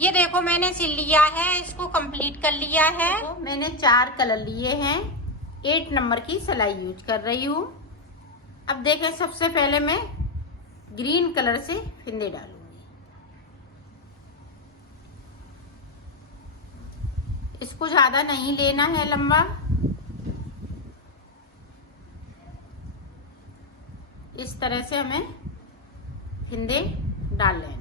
ये देखो मैंने सिल लिया है, इसको कंप्लीट कर लिया है। तो मैंने 4 कलर लिए हैं, 8 नंबर की सिलाई यूज कर रही हूँ। अब देखें, सबसे पहले मैं ग्रीन कलर से फिंदे डालूंगी। इसको ज्यादा नहीं लेना है लंबा, इस तरह से हमें फिंदे डाल लेना है।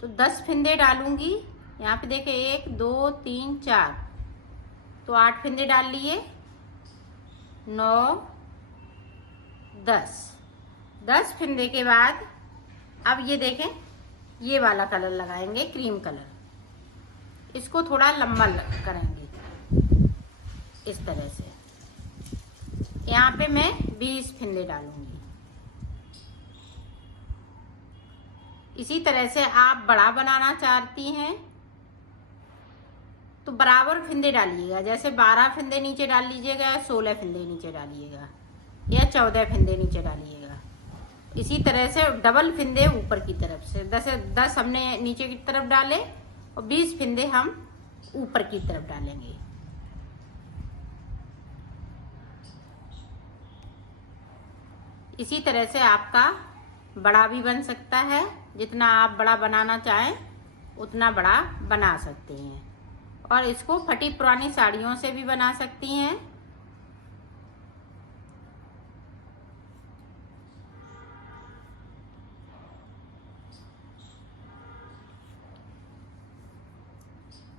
तो 10 फिंदे डालूंगी। यहाँ पे देखे 1 2 3 4, तो 8 फिंदे डाल लिए, 9 10 फिंदे के बाद अब ये देखें, ये वाला कलर लगाएंगे, क्रीम कलर। इसको थोड़ा लंबा करेंगे इस तरह से। यहाँ पे मैं 20 फिंदे डालूंगी। इसी तरह से आप बड़ा बनाना चाहती हैं तो बराबर फिंदे डालिएगा। जैसे 12 फिंदे नीचे डाल लीजिएगा, 16 फिंदे नीचे डालिएगा, या 14 फिंदे नीचे डालिएगा। इसी तरह से डबल फिंदे ऊपर की तरफ से 10 हमने नीचे की तरफ डाले और 20 फिंदे हम ऊपर की तरफ डालेंगे। इसी तरह से आपका बड़ा भी बन सकता है। जितना आप बड़ा बनाना चाहें उतना बड़ा बना सकते हैं। और इसको फटी पुरानी साड़ियों से भी बना सकती हैं।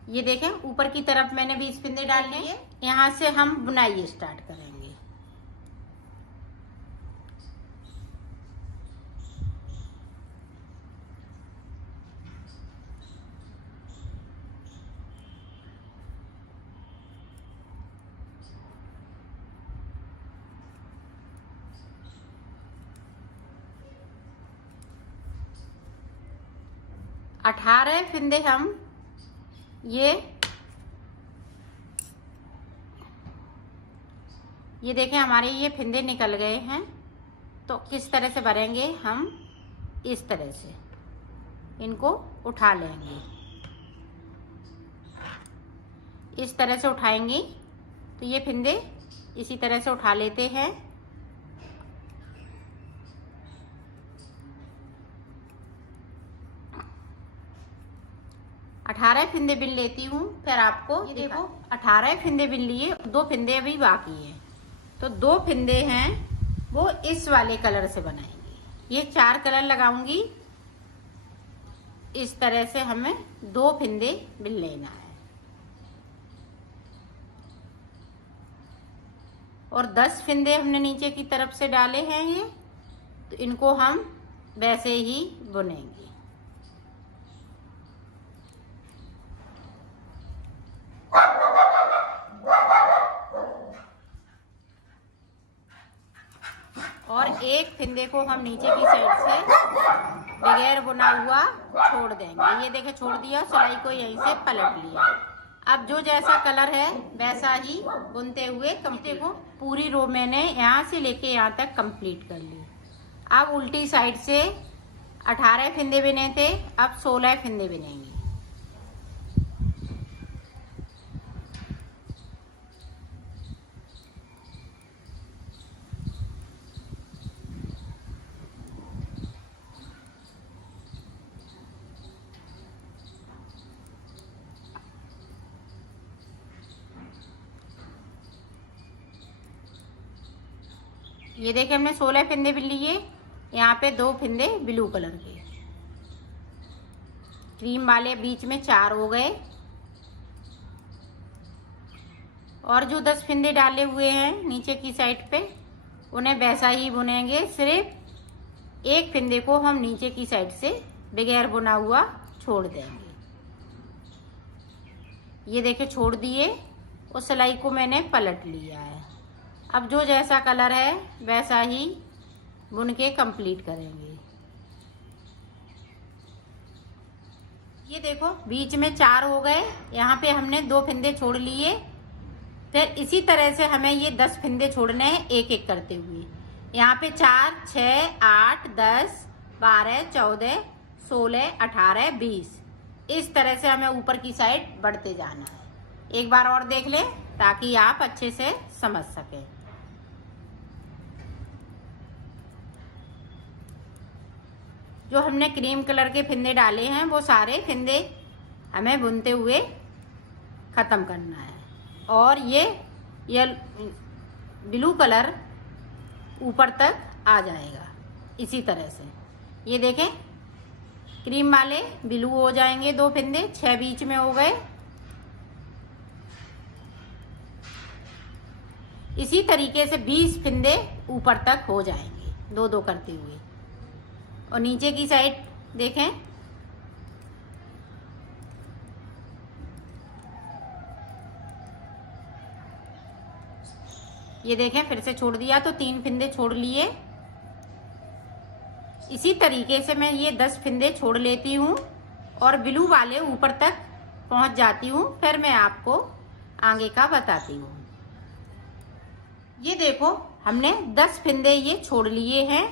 ये देखें, ऊपर की तरफ मैंने 20 फिंदे डाल लिए। यहाँ से हम बुनाई स्टार्ट करेंगे। अठारह फिंदे हम ये देखें, हमारे ये फिंदे निकल गए हैं। तो किस तरह से भरेंगे हम, इस तरह से इनको उठा लेंगे। इस तरह से उठाएंगी तो ये फिंदे इसी तरह से उठा लेते हैं। अठारह फिंदे बिन लेती हूँ, फिर आपको ये देखो 18 फिंदे बिन लिए, 2 फिंदे अभी बाकी हैं। तो 2 फिंदे हैं वो इस वाले कलर से बनाएंगे। ये 4 कलर लगाऊंगी। इस तरह से हमें 2 फिंदे बिन लेना है। और 10 फिंदे हमने नीचे की तरफ से डाले हैं ये, तो इनको हम वैसे ही बुनेंगे। और एक फिंदे को हम नीचे की साइड से बगैर बुना हुआ छोड़ देंगे। ये देखे, छोड़ दिया, सिलाई को यहीं से पलट लिया। अब जो जैसा कलर है वैसा ही बुनते हुए देखो, पूरी रो मैंने यहाँ से लेके यहाँ तक कंप्लीट कर ली। अब उल्टी साइड से 18 फिंदे बिने थे, अब 16 फिंदे बिनेंगे। ये देखिए, हमने 16 फिंदे बिन लिए। यहाँ पे 2 फिंदे ब्लू कलर के, क्रीम वाले बीच में 4 हो गए। और जो 10 फिंदे डाले हुए हैं नीचे की साइड पे, उन्हें वैसा ही बुनेंगे। सिर्फ एक फिंदे को हम नीचे की साइड से बगैर बुना हुआ छोड़ देंगे। ये देखिए, छोड़ दिए, उस सिलाई को मैंने पलट लिया है। अब जो जैसा कलर है वैसा ही बुन के कंप्लीट करेंगे। ये देखो, बीच में 4 हो गए। यहाँ पे हमने 2 फिंदे छोड़ लिए। फिर इसी तरह से हमें ये 10 फिंदे छोड़ने हैं एक एक करते हुए। यहाँ पे 4, 6, 8, 10, 12, 14, 16, 18, 20 इस तरह से हमें ऊपर की साइड बढ़ते जाना है। एक बार और देख लें ताकि आप अच्छे से समझ सकें। जो हमने क्रीम कलर के फिंदे डाले हैं वो सारे फिंदे हमें बुनते हुए ख़त्म करना है। और ये ब्लू कलर ऊपर तक आ जाएगा इसी तरह से। ये देखें क्रीम वाले ब्लू हो जाएंगे 2 फिंदे, 6 बीच में हो गए। इसी तरीके से 20 फिंदे ऊपर तक हो जाएंगे 2-2 करते हुए। और नीचे की साइड देखें ये देखें फिर से छोड़ दिया तो 3 फिंदे छोड़ लिए। इसी तरीके से मैं ये 10 फिंदे छोड़ लेती हूँ और ब्लू वाले ऊपर तक पहुँच जाती हूँ। फिर मैं आपको आगे का बताती हूँ। ये देखो हमने 10 फिंदे ये छोड़ लिए हैं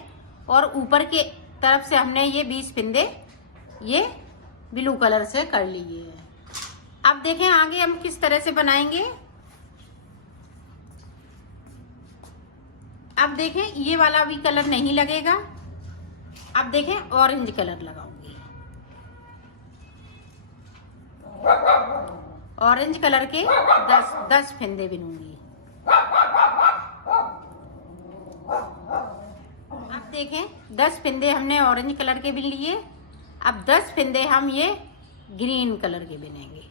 और ऊपर के तरफ से हमने ये 20 फिंदे ये ब्लू कलर से कर लिए हैं। अब देखें आगे हम किस तरह से बनाएंगे। अब देखें ये वाला भी कलर नहीं लगेगा। अब देखें ऑरेंज कलर लगाऊंगी। ऑरेंज कलर के 10 फिंदे बिनूंगी। अब देखें 10 फिंदे हमने ऑरेंज कलर के बिन लिए। अब 10 फिंदे हम ये ग्रीन कलर के बिनेंगे।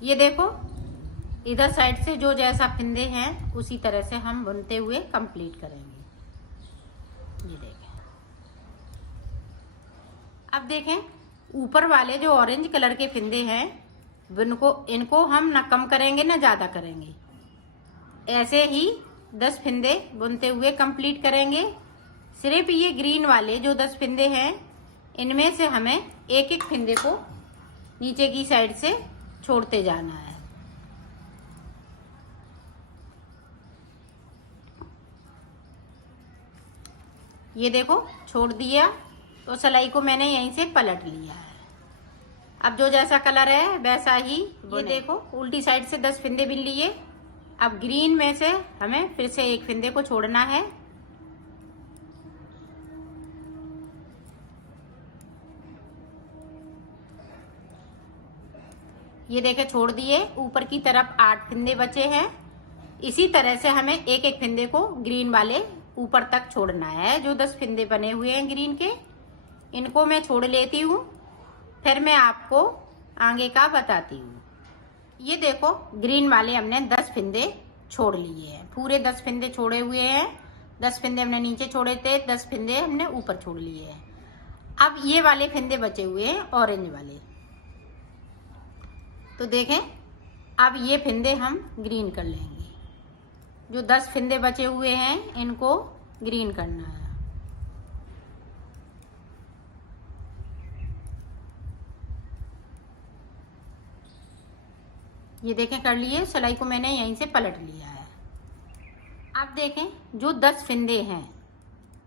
ये देखो इधर साइड से जो जैसा फिंदे हैं उसी तरह से हम बुनते हुए कंप्लीट करेंगे। ये देखें। अब देखें ऊपर वाले जो ऑरेंज कलर के फिंदे हैं इनको हम ना कम करेंगे ना ज़्यादा करेंगे। ऐसे ही 10 फिंदे बुनते हुए कंप्लीट करेंगे। सिर्फ ये ग्रीन वाले जो 10 फिंदे हैं इनमें से हमें एक एक फिंदे को नीचे की साइड से छोड़ते जाना है। ये देखो छोड़ दिया तो सिलाई को मैंने यहीं से पलट लिया है। अब जो जैसा कलर है वैसा ही ये देखो उल्टी साइड से 10 फिंदे बिन लिए। अब ग्रीन में से हमें फिर से एक फिंदे को छोड़ना है। ये देखे छोड़ दिए। ऊपर की तरफ 8 फिंदे बचे हैं। इसी तरह से हमें एक एक फिंदे को ग्रीन वाले ऊपर तक छोड़ना है। जो 10 फिंदे बने हुए हैं ग्रीन के इनको मैं छोड़ लेती हूँ। फिर मैं आपको आगे का बताती हूँ। ये देखो ग्रीन वाले हमने 10 फिंदे छोड़ लिए हैं। पूरे 10 फिंदे छोड़े हुए हैं। 10 फिंदे हमने नीचे छोड़े थे, 10 फिंदे हमने ऊपर छोड़ लिए हैं। अब ये वाले फिंदे बचे हुए हैं ऑरेंज वाले। तो देखें अब ये फिंदे हम ग्रीन कर लेंगे। जो 10 फिंदे बचे हुए हैं इनको ग्रीन करना है। ये देखें कर लिए। सिलाई को मैंने यहीं से पलट लिया है। अब देखें जो 10 फिंदे हैं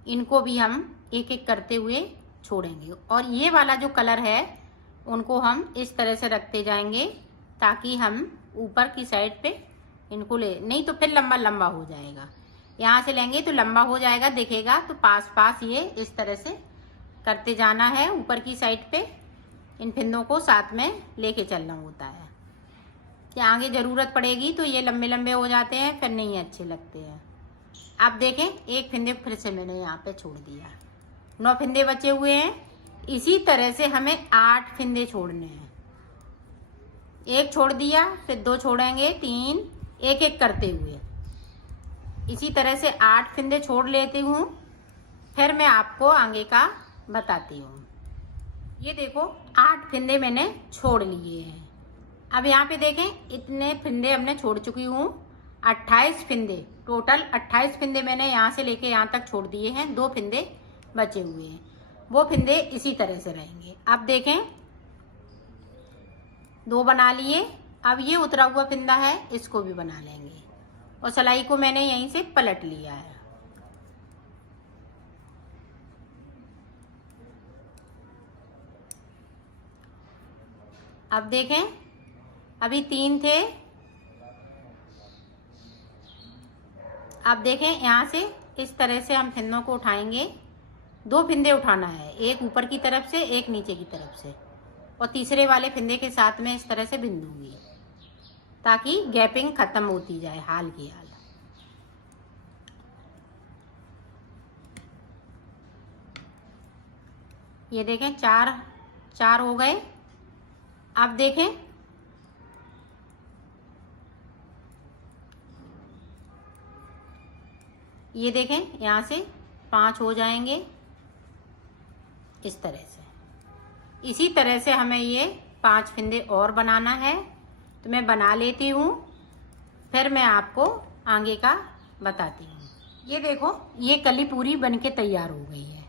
इनको भी हम एक एक करते हुए छोड़ेंगे। और ये वाला जो कलर है उनको हम इस तरह से रखते जाएंगे ताकि हम ऊपर की साइड पे इनको नहीं तो फिर लंबा लंबा हो जाएगा। यहाँ से लेंगे तो लंबा हो जाएगा दिखेगा। तो पास पास ये इस तरह से करते जाना है। ऊपर की साइड पे इन फिंदों को साथ में लेके चलना होता है कि आगे ज़रूरत पड़ेगी तो ये लंबे लंबे हो जाते हैं फिर नहीं अच्छे लगते हैं। आप देखें एक फिंदे फिर से मैंने यहाँ पे छोड़ दिया। 9 फिंदे बचे हुए हैं। इसी तरह से हमें 8 फिंदे छोड़ने हैं। एक छोड़ दिया फिर 2 छोड़ेंगे, 3 एक एक करते हुए। इसी तरह से 8 फंदे छोड़ लेती हूँ, फिर मैं आपको आगे का बताती हूँ। ये देखो 8 फंदे मैंने छोड़ लिए हैं। अब यहाँ पे देखें इतने फंदे हमने छोड़ चुकी हूँ, 28 फंदे, टोटल 28 फंदे मैंने यहाँ से लेके यहाँ तक छोड़ दिए हैं। 2 फंदे बचे हुए हैं, वो फंदे इसी तरह से रहेंगे। अब देखें 2 बना लिए। अब ये उतरा हुआ फंदा है, इसको भी बना लेंगे और सिलाई को मैंने यहीं से पलट लिया है। अब देखें अभी 3 थे। अब देखें यहाँ से इस तरह से हम फंदों को उठाएंगे। 2 फंदे उठाना है, एक ऊपर की तरफ से, एक नीचे की तरफ से, और तीसरे वाले फंदे के साथ में इस तरह से बिन दूंगी ताकि गैपिंग खत्म होती जाए हाल की हाल। ये देखें 4 हो गए। अब देखें ये देखें यहाँ से 5 हो जाएंगे इस तरह से। इसी तरह से हमें ये 5 फंदे और बनाना है, तो मैं बना लेती हूँ, फिर मैं आपको आगे का बताती हूँ। ये देखो ये कली पूरी बनके तैयार हो गई है।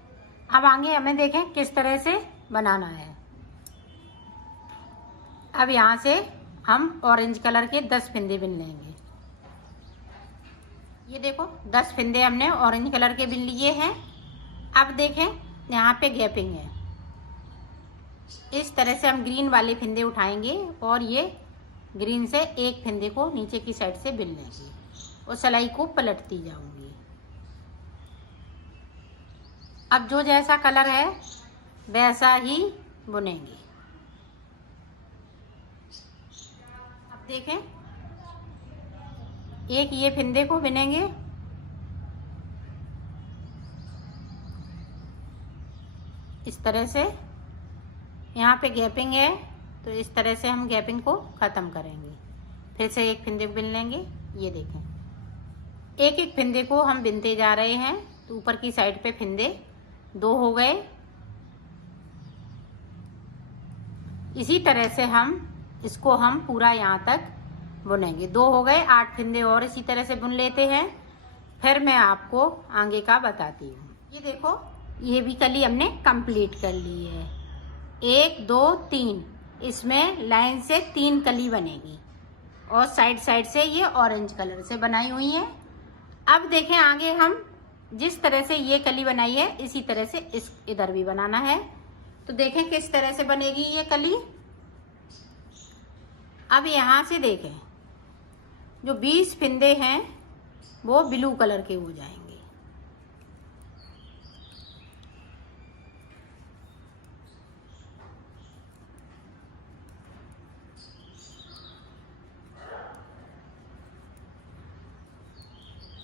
अब आगे हमें देखें किस तरह से बनाना है। अब यहाँ से हम ऑरेंज कलर के 10 फंदे बिन लेंगे। ये देखो 10 फंदे हमने ऑरेंज कलर के बिन लिए हैं। अब देखें यहाँ पे गैपिंग है, इस तरह से हम ग्रीन वाले फंदे उठाएंगे और ये ग्रीन से एक फंदे को नीचे की साइड से बिन लेंगे और सिलाई को पलटती जाऊंगी। अब जो जैसा कलर है वैसा ही बुनेंगे। अब देखें एक ये फंदे को बिनेंगे, इस तरह से। यहाँ पे गैपिंग है तो इस तरह से हम गैपिंग को ख़त्म करेंगे। फिर से एक फंदे को बिन लेंगे। ये देखें एक एक फंदे को हम बिनते जा रहे हैं, तो ऊपर की साइड पे फंदे 2 हो गए। इसी तरह से हम इसको पूरा यहाँ तक बुनेंगे। 2 हो गए, 8 फंदे और इसी तरह से बुन लेते हैं, फिर मैं आपको आगे का बताती हूँ। ये देखो ये भी कली हमने कंप्लीट कर ली है। 1 2 3 इसमें लाइन से 3 कली बनेगी और साइड साइड से ये ऑरेंज कलर से बनाई हुई है। अब देखें आगे हम जिस तरह से ये कली बनाई है इसी तरह से इस इधर भी बनाना है, तो देखें किस तरह से बनेगी ये कली। अब यहाँ से देखें जो 20 फंदे हैं वो ब्लू कलर के हो जाएंगे।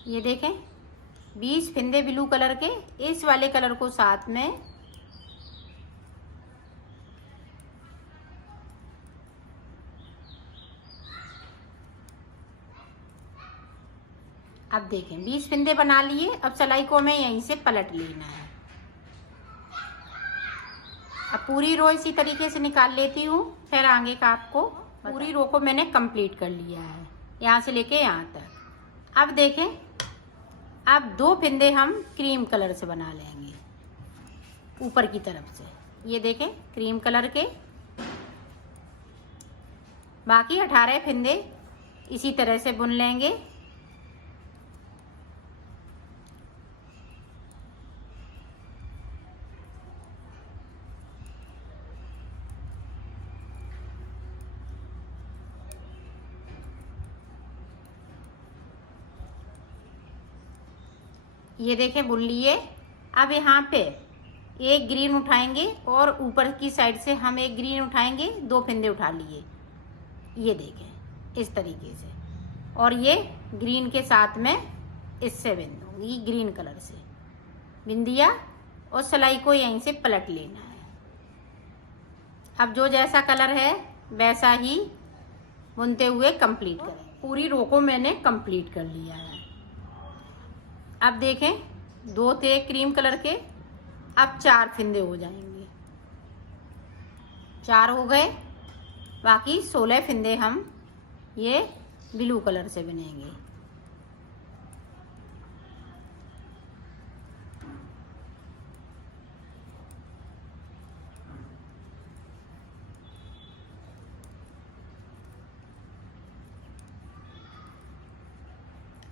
ये देखें 20 फंदे ब्लू कलर के, इस वाले कलर को साथ में अब देखें 20 फंदे बना लिए। अब सिलाई को मैं यहीं से पलट लेना है। अब पूरी रो इसी तरीके से निकाल लेती हूँ, फिर आगे का आपको पूरी रो को मैंने कंप्लीट कर लिया है यहाँ से लेके यहाँ तक। अब देखें अब 2 फंदे हम क्रीम कलर से बना लेंगे ऊपर की तरफ से। ये देखें क्रीम कलर के, बाकी 18 फंदे इसी तरह से बुन लेंगे। ये देखें बुन लिए। अब यहाँ पे एक ग्रीन उठाएंगे और ऊपर की साइड से हम एक ग्रीन उठाएंगे, 2 फंदे उठा लिए। ये देखें इस तरीके से, और ये ग्रीन के साथ में इससे बिन दूंगी, ग्रीन कलर से बिन दिया और सिलाई को यहीं से पलट लेना है। अब जो जैसा कलर है वैसा ही बुनते हुए कंप्लीट करें। पूरी रो को मैंने कंप्लीट कर लिया है। अब देखें 2 थे क्रीम कलर के, अब 4 फिंदे हो जाएंगे। 4 हो गए, बाकी 16 फिंदे हम ये ब्लू कलर से बनेंगे।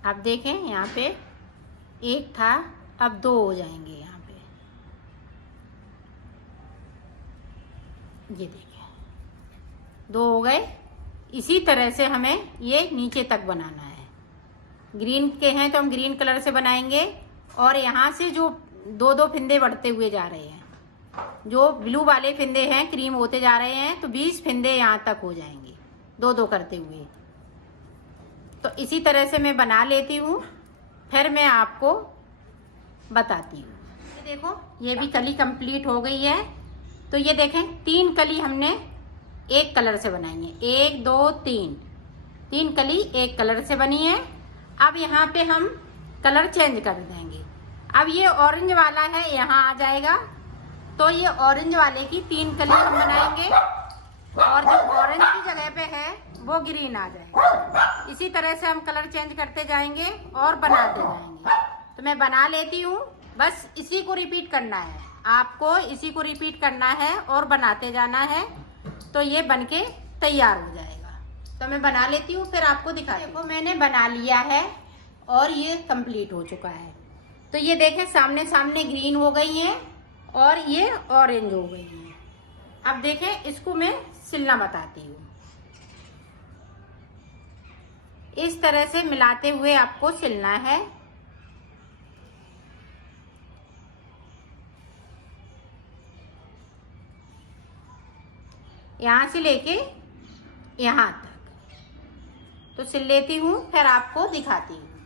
अब देखें यहाँ पे 1 था, अब 2 हो जाएंगे यहाँ पे। ये देखें 2 हो गए। इसी तरह से हमें ये नीचे तक बनाना है। ग्रीन के हैं तो हम ग्रीन कलर से बनाएंगे, और यहाँ से जो 2-2 फिंदे बढ़ते हुए जा रहे हैं, जो ब्लू वाले फिंदे हैं क्रीम होते जा रहे हैं, तो 20 फिंदे यहाँ तक हो जाएंगे 2-2 करते हुए। तो इसी तरह से मैं बना लेती हूँ, फिर मैं आपको बताती हूँ। ये देखो ये भी कली कंप्लीट हो गई है। तो ये देखें 3 कली हमने एक कलर से बनाई है। 1 2 3 कली एक कलर से बनी है। अब यहाँ पे हम कलर चेंज कर देंगे। अब ये ऑरेंज वाला है, यहाँ आ जाएगा, तो ये ऑरेंज वाले की 3 कली हम बनाएंगे, और जो ऑरेंज की जगह पे है वो ग्रीन आ जाएगा। इसी तरह से हम कलर चेंज करते जाएंगे और बनाते जाएंगे। तो मैं बना लेती हूँ, बस इसी को रिपीट करना है आपको, इसी को रिपीट करना है और बनाते जाना है, तो ये बनके तैयार हो जाएगा। तो मैं बना लेती हूँ, फिर आपको दिखाती हूँ। देखो मैंने बना लिया है और ये कंप्लीट हो चुका है। तो ये देखें सामने सामने ग्रीन हो गई है और ये ऑरेंज हो गई है। अब देखें इसको मैं सिलना बताती हूँ। इस तरह से मिलाते हुए आपको सिलना है। यहाँ से लेके यहाँ तक तो सिल लेती हूँ, फिर आपको दिखाती हूँ।